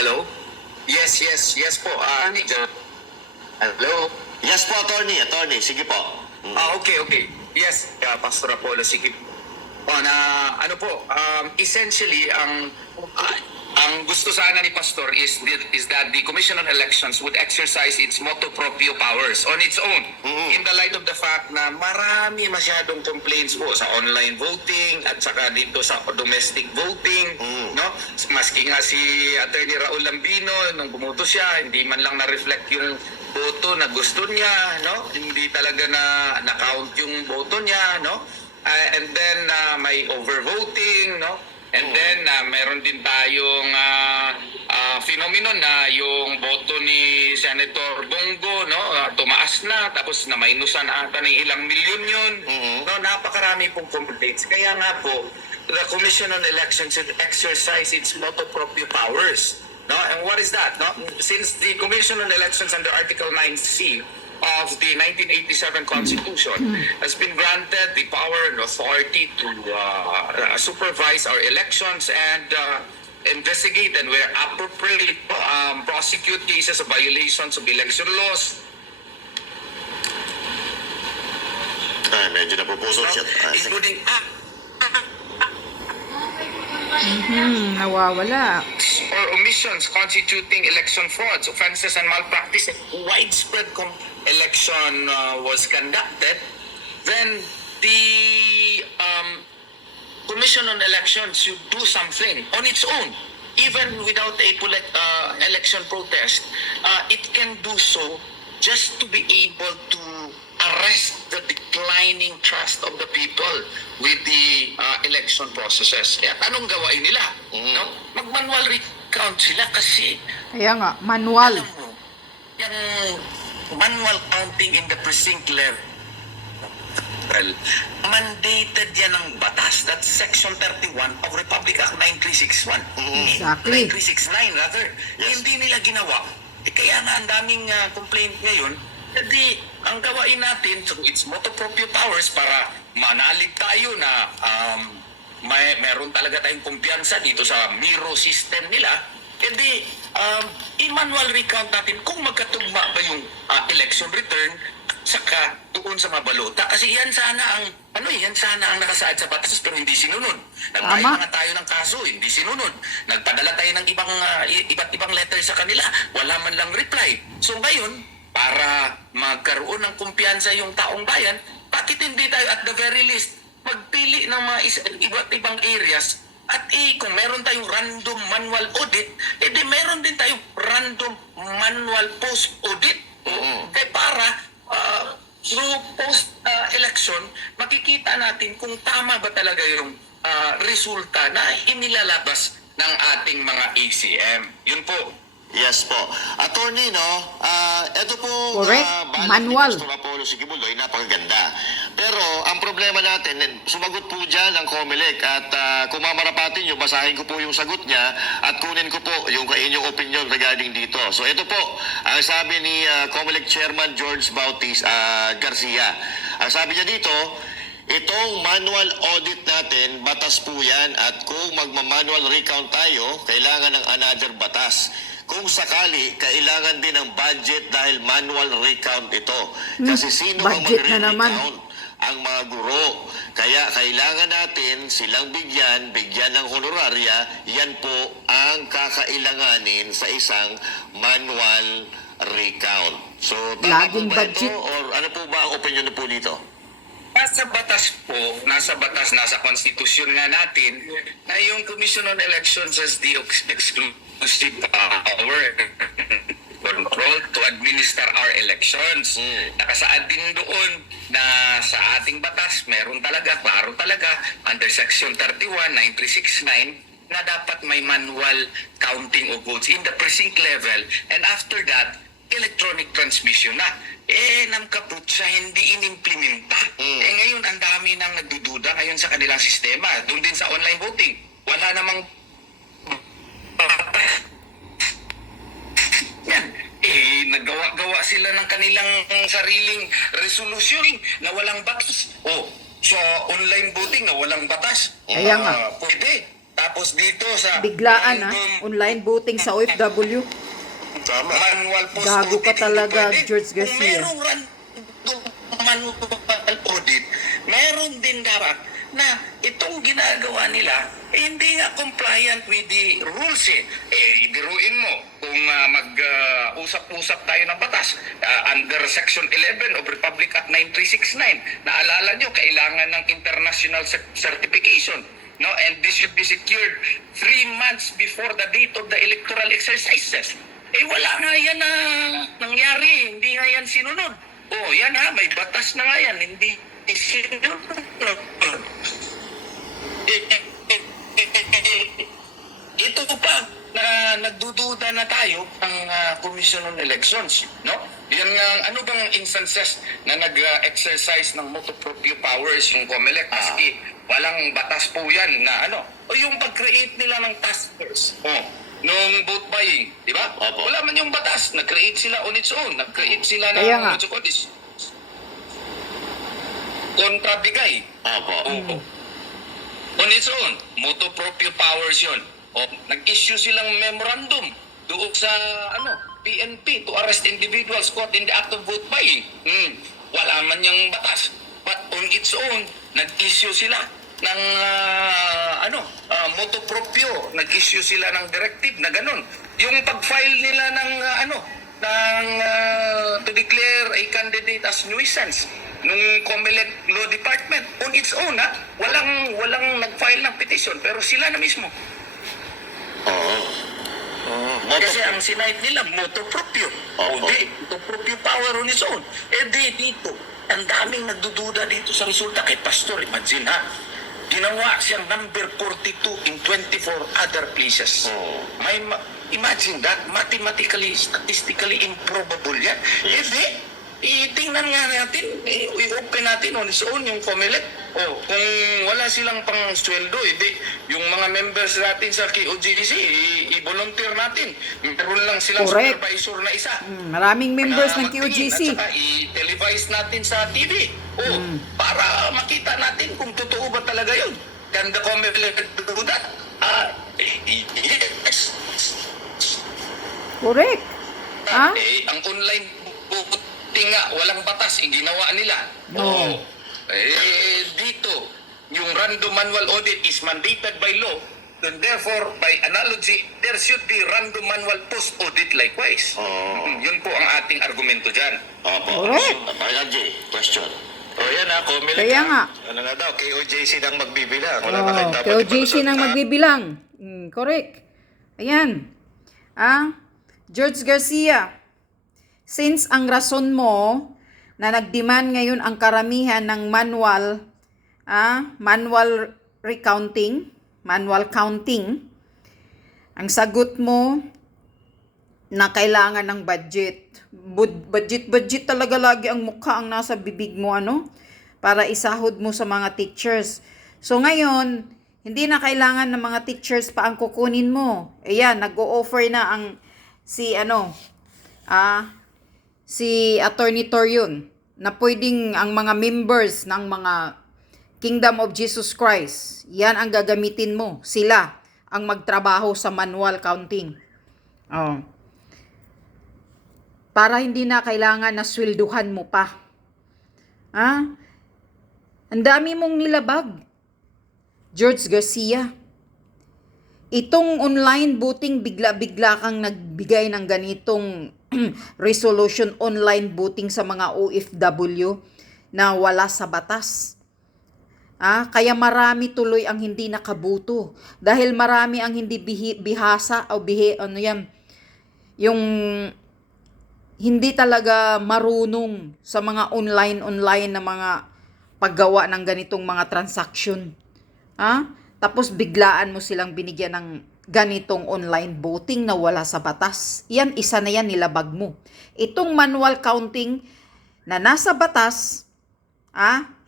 Hello? Yes po. Hello? Yes po, attorney. Sige po. Okay. Yes, Pastor Apollo, sige. Ano po, essentially, ang gusto sana ni Pastor is that the Commission on Elections would exercise its motu proprio powers on its own in the light of the fact na marami masyadong complaints po sa online voting at saka dito sa domestic voting, no? Maski nga si Attorney Raul Lambino nung bumoto siya, hindi man lang na-reflect yung boto na gusto niya, no? Hindi talaga na-count yung boto niya, no? And then may overvoting, no? And then meron din tayong phenomenon na yung boto ni Senator Bongo, no, tumaas na, tapos na minusan ata ng ilang milyon yun. No, napakarami pong complaints. Kaya nga po, the Commission on Elections should exercise its motu proprio powers. No? And what is that? No? Since the Commission on Elections under Article 9C of the 1987 Constitution has been granted the power and authority to supervise our elections and investigate and where appropriate prosecute cases of violations of election laws. Medyo napupusok siya. Including Nawawala. or omissions constituting election frauds, offenses, and malpractice, widespread election was conducted, then the Commission on Elections should do something on its own, even without a election protest. It can do so just to be able to arrest the declining trust of the people with the election processes. Kaya anong gawain nila? No? Mag-manual recount sila kasi Kaya nga, manual. alam mo, yung manual counting in the precinct level, mandated yan ng batas. That's Section 31 of Republic Act 9361. Exactly. 9369 rather. Yes. Hindi nila ginawa. Kaya nga ang daming complaint ngayon. Kasi ang gawain natin through its motu proprio powers para manalig tayo na meron talaga tayong kumpiyansa dito sa Miro system nila. Hindi i-manual recount natin kung magkatugma ba yung election return saka doon sa mabalota. Kasi yan sana ang nakasaad sa batas pero hindi sinunod. Nagbayad Tama. nga tayo ng kaso, hindi sinunod. Nagpadala tayo ng iba't ibang letter sa kanila, wala man lang reply. So ngayon, para magkaroon ng kumpiyansa yung taong bayan, bakit hindi tayo at the very least magpili ng mga iba't ibang areas at kung meron tayong random manual audit, edi meron din tayong random manual post-audit. Kaya para through post-election, makikita natin kung tama ba talaga yung resulta na inilalabas ng ating mga ACM. Yun po. Yes po. Attorney, no? Ito po Correct. balik Manual. ni Pastor Apollo Sigibuloy, napakaganda. Pero ang problema natin, sumagot po dyan ang COMELEC at kung mamarapatin nyo, basahin ko po yung sagot niya at kunin ko po yung inyong opinion regarding dito. So ito po, ang sabi ni COMELEC Chairman George Garcia. Ang sabi niya dito, itong manual audit natin, batas po yan at kung magma-manual recount tayo, kailangan ng another batas. Kung sakali, kailangan din ng budget dahil manual recount ito. Kasi sino ang budget na naman. magre-recount? Ang mga guro. Kaya kailangan natin silang bigyan ng honorarya. Yan po ang kakailanganin sa isang manual recount. So, tama Laging po ba budget. ito? Or ano po ba ang opinion niyo po dito? Nasa batas, nasa konstitusyon nga natin na yung Commission on Elections has the exclusive power control to administer our elections. Nakasaad din doon na sa ating batas, meron talaga, klaro talaga, under Section 31, 9369, na dapat may manual counting of votes in the precinct level. And after that, electronic transmission na. Namkaput siya, hindi inimplementa. Ngayon, ang dami nang nagdududa ngayon sa kanilang sistema. Doon din sa online voting. Wala namang yan. Naggawa sila ng kanilang sariling resolusyon na walang batas. Sa online voting na walang batas. Kaya nga. Pwede. Tapos dito sa Biglaan random online voting sa OFW. manual post Gago ka audit, talaga, hindi pwede. George Kung Garcia. merong random manual audit, meron din dapat na itong ginagawa nila, hindi nga compliant with the rules eh. Biruin mo, kung mag-usap-usap tayo ng batas, under Section 11 of Republic Act 9369, naalala nyo, kailangan ng international certification. No, and this should be secured 3 months before the date of the electoral exercises. Wala nga yan na nangyari, hindi nga yan sinunod. Yan ha, may batas na nga yan, hindi sinunod. Ito pa, na nagdududa na tayo ng Commission on Elections, no? Yan nga, ano bang instances na nag-exercise ng motu proprio powers yung COMELEC? Maski walang batas po yan na ano. O yung pag-create nila ng task force. Nung vote buying, di ba? Opo. Wala man yung batas. Nag-create sila on its own. Nag-create sila ng Kaya nga. kontrabigay. Opo. Oo. On its own, motu proprio powers yun. Nag-issue silang memorandum doon sa PNP to arrest individuals caught in the act of vote buying. Wala man yung batas. But on its own, nag-issue sila ng motu proprio. Nag-issue sila ng directive na ganun. Yung pag-file nila ng to declare a candidate as nuisance nung COMELEC Law Department on its own walang nag-file ng petition pero sila na mismo. Kasi ang sinight nila motu proprio. Motu proprio power on its own. Dito ang daming nagdududa dito sa resulta kay Pastor. Imagine ha, ginawa siyang number 42 in 24 other places. Imagine that, mathematically, statistically improbable yan. Tingnan nga natin, i-open natin on its own yung COMELEC. Kung wala silang pang sweldo, yung mga members natin sa KOJC, i-volunteer natin. Meron lang silang Correct. supervisor na isa. Maraming members ng magtingin, QGC. At saka i-televise natin sa TV. Para makita natin kung totoo ba talaga yun. Can the COMELEC do that? Yes. Correct. Ang online voting nga, walang batas, ginawa nila. No. Dito, yung random manual audit is mandated by law. And therefore, by analogy, there should be random manual post-audit likewise. Yun po ang ating argumento dyan. Correct. RJ, question. Yan COMELEC. Kaya nga. Ano na daw, KOJC nang magbibilang. Wala na kayong dapat KOJC ipalusot. nang magbibilang. Correct. Ayan. George Garcia, since ang rason mo na nagdemand ngayon ang karamihan ng manual recounting, manual counting, ang sagot mo na kailangan ng budget. Budget talaga lagi ang mukha ang nasa bibig mo, para isahod mo sa mga teachers. So ngayon, hindi na kailangan ng mga teachers pa ang kukunin mo. Ayan, nag-o-offer na si Attorney Torion na pwedeng ang mga members ng mga Kingdom of Jesus Christ, yan ang gagamitin mo. Sila ang magtrabaho sa manual counting. Para hindi na kailangan na swelduhan mo pa. Ang dami mong nilabag, George Garcia. Itong online voting, bigla-bigla kang nagbigay ng ganitong resolution online voting sa mga OFW na wala sa batas. Kaya marami tuloy ang hindi nakabuto. Dahil marami ang hindi bihasa o yung hindi talaga marunong sa mga online na mga paggawa ng ganitong mga transaction. Tapos biglaan mo silang binigyan ng ganitong online voting na wala sa batas. Isa na yan nilabag mo. Itong manual counting na nasa batas,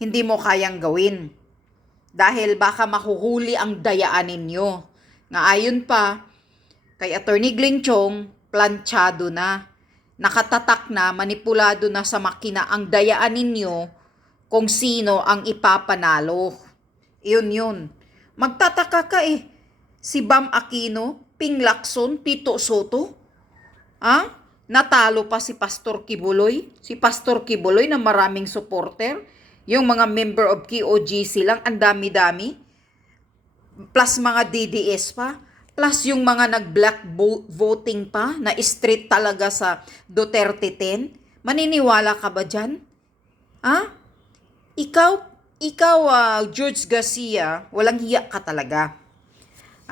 hindi mo kayang gawin. Dahil baka mahuhuli ang dayaan ninyo. Nga ayon pa, kay Attorney Glenn Chong, planchado na. Nakatatak na, manipulado na sa makina ang dayaan ninyo kung sino ang ipapanalo. Yun. Magtataka ka Si Bam Aquino, Ping Lacson, Tito Soto. Natalo pa si Pastor Kibuloy. Si Pastor Kibuloy na maraming supporter. Yung mga member of KOGC lang, ang dami-dami. Plus mga DDS pa. Plus yung mga nag-black voting pa, na street talaga sa Duterte 10. Maniniwala ka ba dyan? Ikaw, George Garcia, walang hiya ka talaga.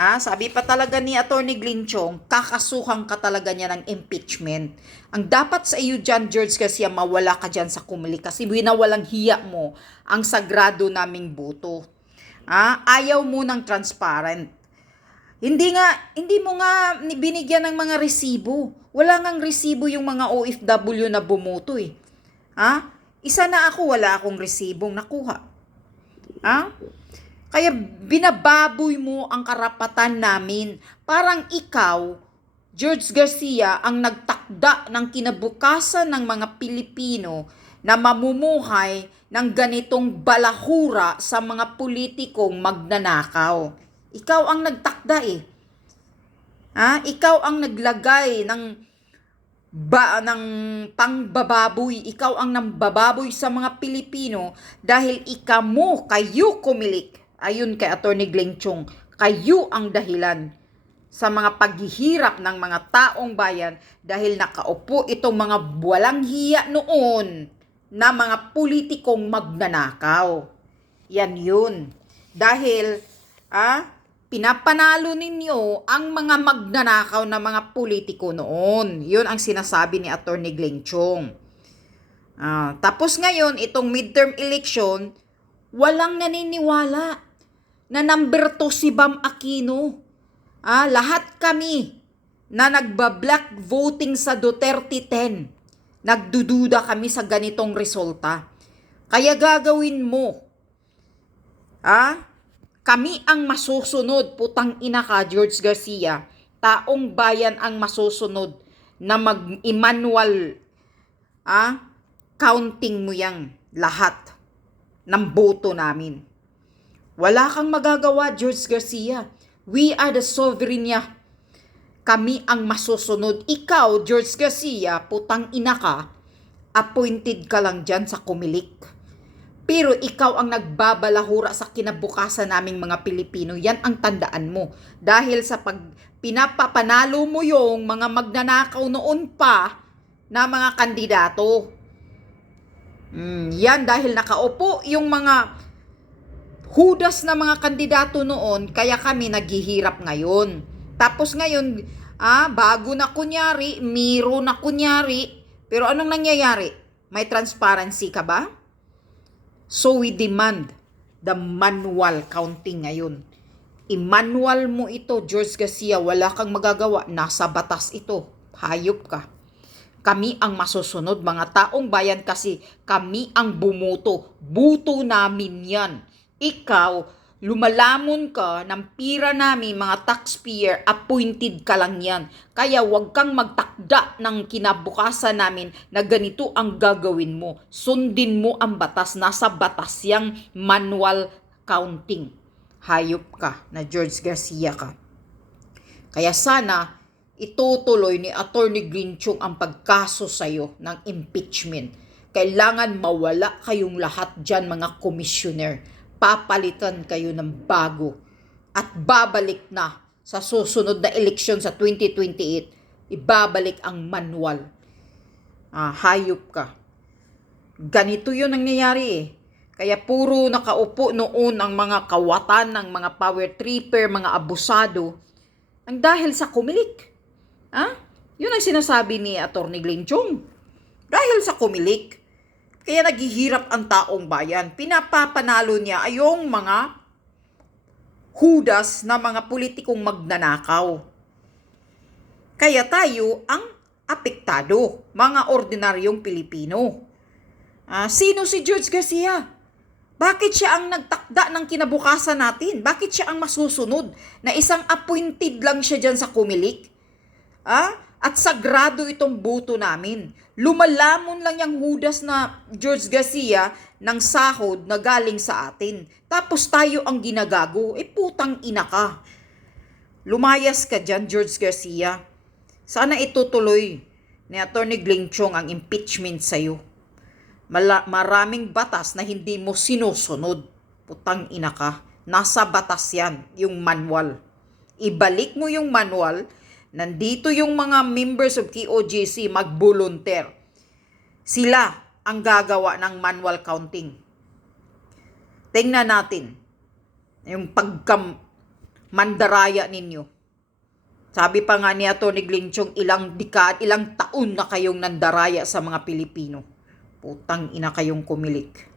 Sabi pa talaga ni Atty. Glinchong, kakasuhan ka talaga niya ng impeachment. Ang dapat sa iyo dyan, George Garcia, mawala ka dyan sa Comelec kasi winawalang hiya mo ang sagrado naming boto. Ayaw mo ng transparent. Hindi mo nga binigyan ng mga resibo. Wala ngang resibo yung mga OFW na bumoto eh. Isa na ako, wala akong resibong nakuha. Kaya binababoy mo ang karapatan namin. Parang ikaw, George Garcia, ang nagtakda ng kinabukasan ng mga Pilipino na mamumuhay ng ganitong balahura sa mga politikong magnanakaw. Ikaw ang nagtakda eh. Ikaw ang naglagay ng pangbababoy. Ikaw ang nambababoy sa mga Pilipino dahil kayo Comelec. Ayon kay Atty. Glenchong, kayo ang dahilan sa mga paghihirap ng mga taong bayan dahil nakaupo itong mga walang hiya noon na mga politikong magnanakaw. Yan yun. Dahil, pinapanalo ninyo ang mga magnanakaw na mga politiko noon. Yun ang sinasabi ni Atty. Glenchong. Tapos ngayon, itong midterm election, walang naniniwala na number 2 si Bam Aquino. Lahat kami na nagba-black voting sa Duterte 10, nagdududa kami sa ganitong resulta. Kaya gagawin mo, kami ang masusunod, putang ina ka, George Garcia. Taong bayan ang masusunod na mag-manual counting mo yang lahat ng boto namin. Wala kang magagawa, George Garcia. We are the sovereign niya. Kami ang masusunod. Ikaw, George Garcia, putang ina ka, appointed ka lang dyan sa Comelec. Pero ikaw ang nagbabalahura sa kinabukasan naming mga Pilipino. Yan ang tandaan mo. Dahil sa pinapapanalo mo yung mga magnanakaw noon pa na mga kandidato. Yan dahil nakaupo yung mga hudas na mga kandidato noon, kaya kami naghihirap ngayon. Tapos ngayon, bago na kunyari, miro na kunyari, pero anong nangyayari? May transparency ka ba? So we demand the manual counting ngayon. I-manual mo ito, George Garcia, wala kang magagawa, nasa batas ito. Hayop ka. Kami ang masusunod, mga taong bayan, kasi kami ang bumoto. Buto namin yan. Ikaw, lumalamon ka ng pira namin, mga taxpayer, appointed ka lang yan. Kaya wag kang magtakda ng kinabukasan namin na ganito ang gagawin mo. Sundin mo ang batas, nasa batas yang manual counting. Hayop ka na George Garcia ka. Kaya sana itutuloy ni Atty. Glinchong ang pagkaso sa'yo ng impeachment. Kailangan mawala kayong lahat dyan, mga komisyoner. Papalitan kayo ng bago at babalik na sa susunod na eleksyon sa 2028. Ibabalik ang manual. Hayop ka. Ganito yun ang nangyayari eh. Kaya puro nakaupo noon ang mga kawatan ng mga power tripper, mga abusado, ang dahil sa Comelec. Yun ang sinasabi ni Atty. Glenchong. Dahil sa Comelec. Kaya naghihirap ang taong bayan. Pinapapanalo niya ay yung mga hudas na mga politikong magnanakaw. Kaya tayo ang apektado, mga ordinaryong Pilipino. Sino si George Garcia? Bakit siya ang nagtakda ng kinabukasan natin? Bakit siya ang masusunod na isang appointed lang siya dyan sa Comelec? At sagrado itong boto namin. Lumalamon lang yung hudas na George Garcia ng sahod na galing sa atin. Tapos tayo ang ginagago. Putang ina ka. Lumayas ka dyan, George Garcia. Sana itutuloy ni Atty. Gling Chong ang impeachment sa'yo. Maraming batas na hindi mo sinusunod. Putang ina ka. Nasa batas yan, yung manual. Ibalik mo yung manual. Nandito yung mga members of KOJC mag-volunteer. Sila ang gagawa ng manual counting. Tingnan natin yung mandaraya ninyo. Sabi pa nga ni Atty. Gling Chong, ilang taon na kayong nandaraya sa mga Pilipino. Putang ina kayong kumilik.